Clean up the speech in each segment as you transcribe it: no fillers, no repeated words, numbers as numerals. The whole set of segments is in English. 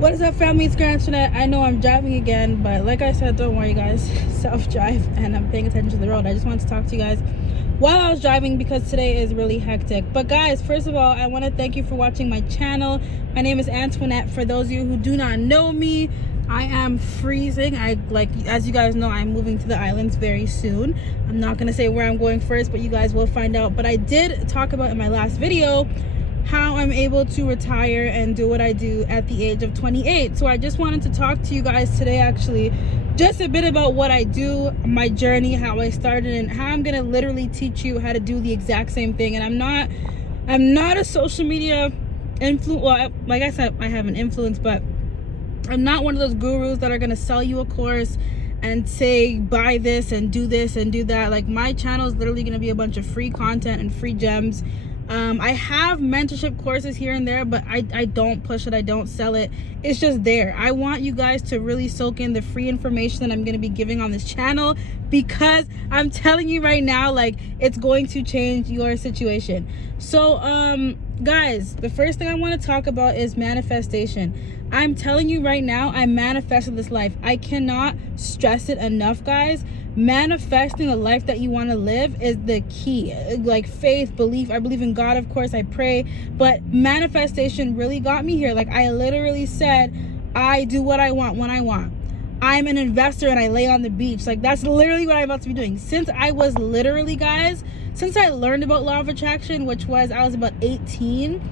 What is up, family? It's Internet. I know I'm driving again, but like I said, don't worry guys, self-drive, and I'm paying attention to the road. I just wanted to talk to you guys while I was driving because today is really hectic. But guys, first of all, I want to thank you for watching my channel. My name is Antoinette. For those of you who do not know me, I am freezing. As you guys know, I'm moving to the islands very soon. I'm not gonna say where I'm going first, but you guys will find out. But I did talk about in my last video how I'm able to retire and do what I do at the age of 28. So I just wanted to talk to you guys today, actually, just a bit about what I do, my journey, how I started, and how I'm gonna literally teach you how to do the exact same thing. And I'm not a social media influence. Well, like I said, I have an influence, but I'm not one of those gurus that are gonna sell you a course and say buy this and do that. Like, my channel is literally gonna be a bunch of free content and free gems. I have mentorship courses here and there, but I don't push it, I don't sell it. It's just there. I want you guys to really soak in the free information that I'm going to be giving on this channel, because I'm telling you right now, like, it's going to change your situation. So guys, the first thing I want to talk about is manifestation. I'm telling you right now, I manifested this life. I cannot stress it enough, guys. Manifesting the life that you want to live is the key. Like, faith, belief. I believe in God, of course, I pray, but manifestation really got me here. Like, I literally said, I do what I want when I want. I'm an investor and I lay on the beach. Like, that's literally what I'm about to be doing. Since I was literally, guys, since I learned about law of attraction, which was, I was about 18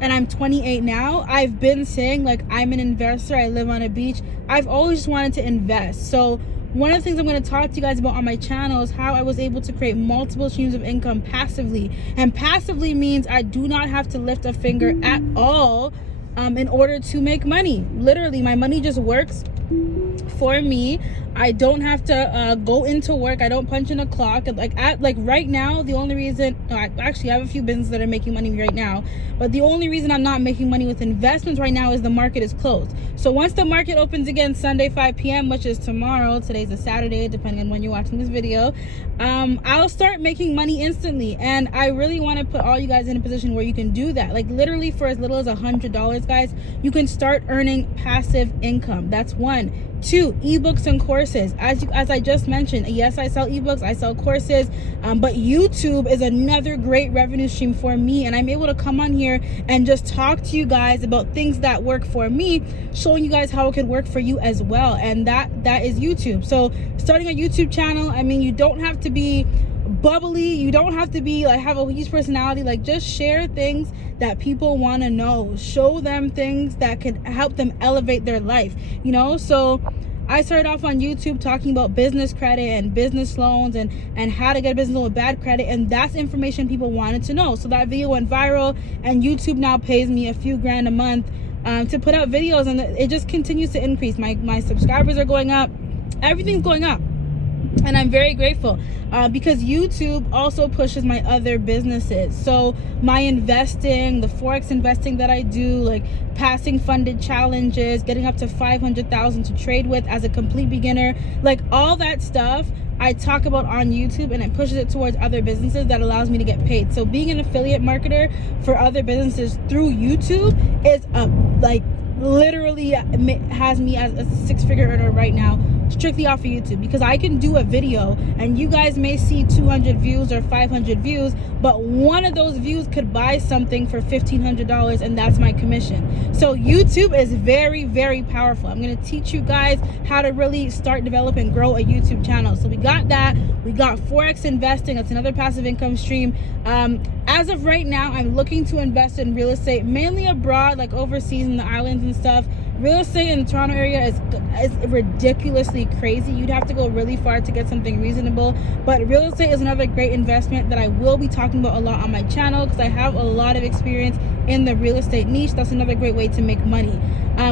and I'm 28 now, I've been saying, like, I'm an investor, I live on a beach. I've always just wanted to invest. So one of the things I'm going to talk to you guys about on my channel is how I was able to create multiple streams of income passively. And passively means I do not have to lift a finger at all in order to make money. Literally, my money just works for me. I don't have to go into work. I don't punch in a clock. Like right now, the only reason, I have a few businesses that are making money right now, but the only reason I'm not making money with investments right now is the market is closed. So once the market opens again Sunday 5 p.m., which is tomorrow, today's a Saturday, depending on when you're watching this video, I'll start making money instantly. And I really want to put all you guys in a position where you can do that. Like, literally for as little as $100, guys, you can start earning passive income. That's one. Two, ebooks and courses. As I just mentioned, yes, I sell ebooks, I sell courses, but YouTube is another great revenue stream for me, and I'm able to come on here and just talk to you guys about things that work for me, showing you guys how it could work for you as well. And that is YouTube. So starting a YouTube channel, I mean, you don't have to be bubbly, you don't have to be like have a huge personality. Like, just share things that people want to know, show them things that can help them elevate their life, you know. So I started off on YouTube talking about business credit and business loans and how to get a business loan with bad credit, and that's information people wanted to know. So that video went viral, and YouTube now pays me a few grand a month to put out videos, and it just continues to increase. My subscribers are going up, everything's going up. And I'm very grateful because YouTube also pushes my other businesses. So my investing, the Forex investing that I do, like passing funded challenges, getting up to $500,000 to trade with as a complete beginner, like all that stuff I talk about on YouTube, and it pushes it towards other businesses that allows me to get paid. So being an affiliate marketer for other businesses through YouTube is literally has me as a six-figure earner right now, strictly off of YouTube, because I can do a video and you guys may see 200 views or 500 views, but one of those views could buy something for $1,500, and that's my commission. So YouTube is very, very powerful. I'm going to teach you guys how to really start, develop, and grow a YouTube channel. So we got that. We got Forex investing. That's another passive income stream. As of right now, I'm looking to invest in real estate, mainly abroad, like overseas in the islands and stuff. Real estate in the Toronto area is ridiculously crazy. You'd have to go really far to get something reasonable. But real estate is another great investment that I will be talking about a lot on my channel, because I have a lot of experience in the real estate niche. That's another great way to make money.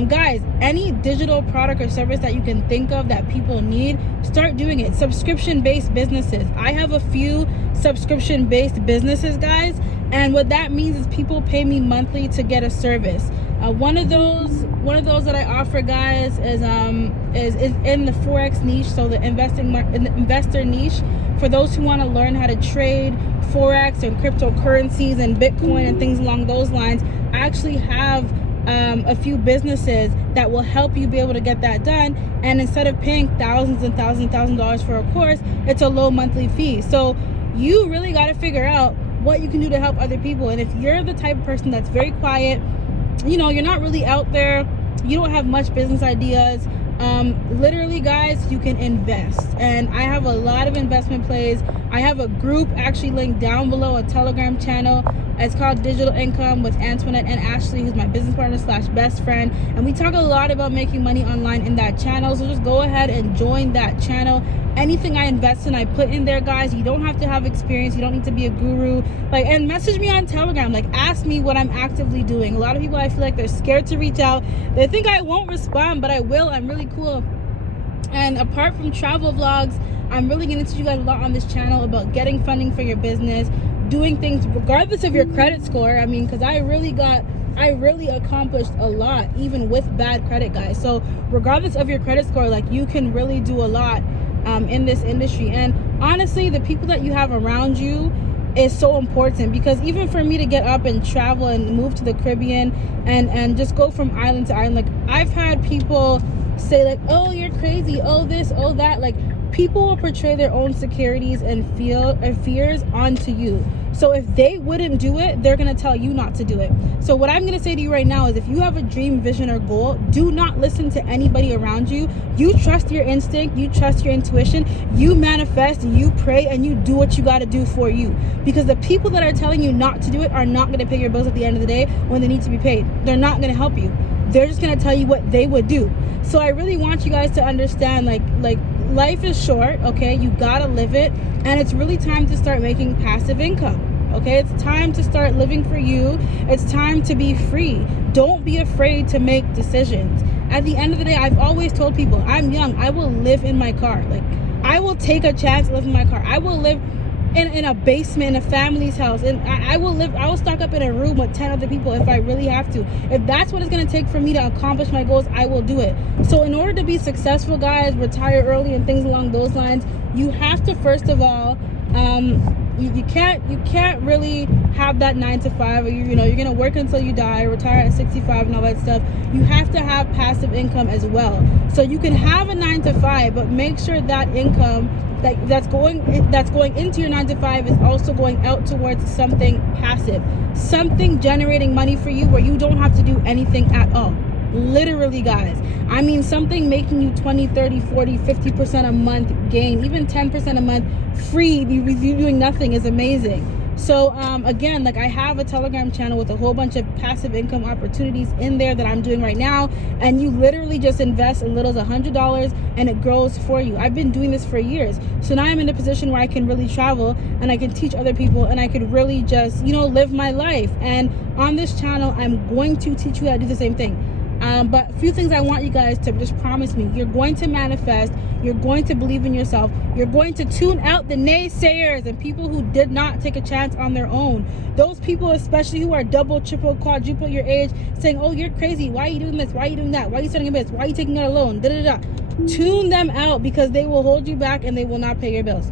Guys, any digital product or service that you can think of that people need, start doing it. Subscription-based businesses. I have a few subscription-based businesses, guys, and what that means is people pay me monthly to get a service. One of those that I offer, guys, is in the Forex niche, so the investor niche, for those who want to learn how to trade Forex and cryptocurrencies and Bitcoin and things along those lines. I actually have a few businesses that will help you be able to get that done. And instead of paying thousands and thousands of dollars for a course, it's a low monthly fee. So you really got to figure out what you can do to help other people. And if you're the type of person that's very quiet, you know, you're not really out there, you don't have much business ideas, literally guys, you can invest. And I have a lot of investment plays. I have a group actually linked down below, a Telegram channel. It's called Digital Income with Antoinette and Ashley, who's my business partner / best friend, and we talk a lot about making money online in that channel. So just go ahead and join that channel. Anything I invest in, I put in there, guys. You don't have to have experience, you don't need to be a guru. Like, and message me on Telegram, like ask me what I'm actively doing. A lot of people, I feel like they're scared to reach out. They think I won't respond, but I will. I'm really cool. And apart from travel vlogs, I'm really going to teach you guys a lot on this channel about getting funding for your business, doing things regardless of your credit score. I mean, because I really accomplished a lot even with bad credit, guys. So regardless of your credit score, like, you can really do a lot in this industry. And honestly, the people that you have around you is so important, because even for me to get up and travel and move to the Caribbean and just go from island to island, like, I've had people say like, oh, you're crazy, oh this, oh that. Like, people will portray their own insecurities and fears onto you. So if they wouldn't do it, they're gonna tell you not to do it. So what I'm gonna say to you right now is, if you have a dream, vision, or goal, do not listen to anybody around you. You trust your instinct, you trust your intuition, you manifest, you pray, and you do what you gotta do for you. Because the people that are telling you not to do it are not gonna pay your bills at the end of the day when they need to be paid. They're not gonna help you. They're just gonna tell you what they would do. So I really want you guys to understand, like life is short, okay? You gotta live it, and it's really time to start making passive income. Okay, it's time to start living for you. It's time to be free. Don't be afraid to make decisions. At the end of the day, I've always told people, I'm young, I will live in my car. Like, I will take a chance to live in my car. I will live in a basement in a family's house, and I will stock up in a room with 10 other people if I really have to. If that's what it's going to take for me to accomplish my goals, I will do it. So in order to be successful, guys, retire early and things along those lines, you have to, first of all, you can't really have that 9 to 5, or you're gonna work until you die, retire at 65 and all that stuff. You have to have passive income as well. So you can have a 9 to 5, but make sure that income that's going into your 9 to 5 is also going out towards something passive, something generating money for you where you don't have to do anything at all. Literally, guys, I mean, something making you 20, 30, 40, 50% a month gain, even 10% a month free, doing nothing, is amazing. So again, like, I have a Telegram channel with a whole bunch of passive income opportunities in there that I'm doing right now, and you literally just invest as little as $100 and it grows for you. I've been doing this for years, so now I'm in a position where I can really travel and I can teach other people, and I could really just live my life. And on this channel, I'm going to teach you how to do the same thing. But a few things I want you guys to just promise me. You're going to manifest. You're going to believe in yourself. You're going to tune out the naysayers and people who did not take a chance on their own. Those people, especially who are double, triple, quadruple your age, saying, oh, you're crazy. Why are you doing this? Why are you doing that? Why are you starting a business? Why are you taking out a loan? Da, da, da. Tune them out, because they will hold you back and they will not pay your bills.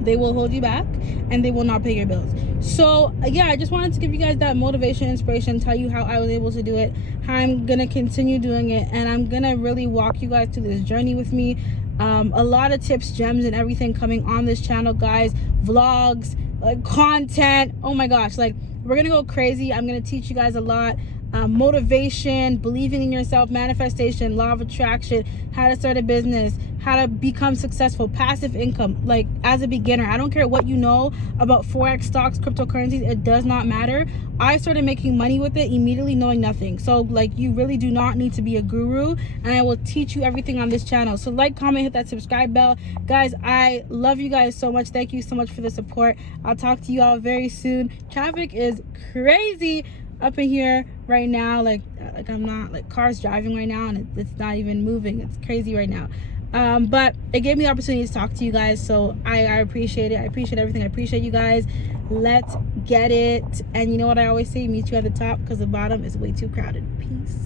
They will hold you back and they will not pay your bills. So yeah, I just wanted to give you guys that motivation, inspiration, tell you how I was able to do it, how I'm gonna continue doing it, and I'm gonna really walk you guys through this journey with me. A lot of tips, gems, and everything coming on this channel, guys. Vlogs, content, oh my gosh, like, we're gonna go crazy. I'm gonna teach you guys a lot. Motivation, believing in yourself, manifestation, law of attraction, how to start a business, how to become successful, passive income. Like, as a beginner, I don't care what you know about Forex, stocks, cryptocurrencies, it does not matter. I started making money with it immediately knowing nothing. So like, you really do not need to be a guru, and I will teach you everything on this channel. So like, comment, hit that subscribe bell. Guys, I love you guys so much. Thank you so much for the support. I'll talk to you all very soon. Traffic is crazy up in here right now. Like I'm not, like, cars driving right now, and it's not even moving. It's crazy right now. But it gave me the opportunity to talk to you guys, so I appreciate it. I appreciate everything. I appreciate you guys. Let's get it. And you know what I always say, meet you at the top, because the bottom is way too crowded. Peace.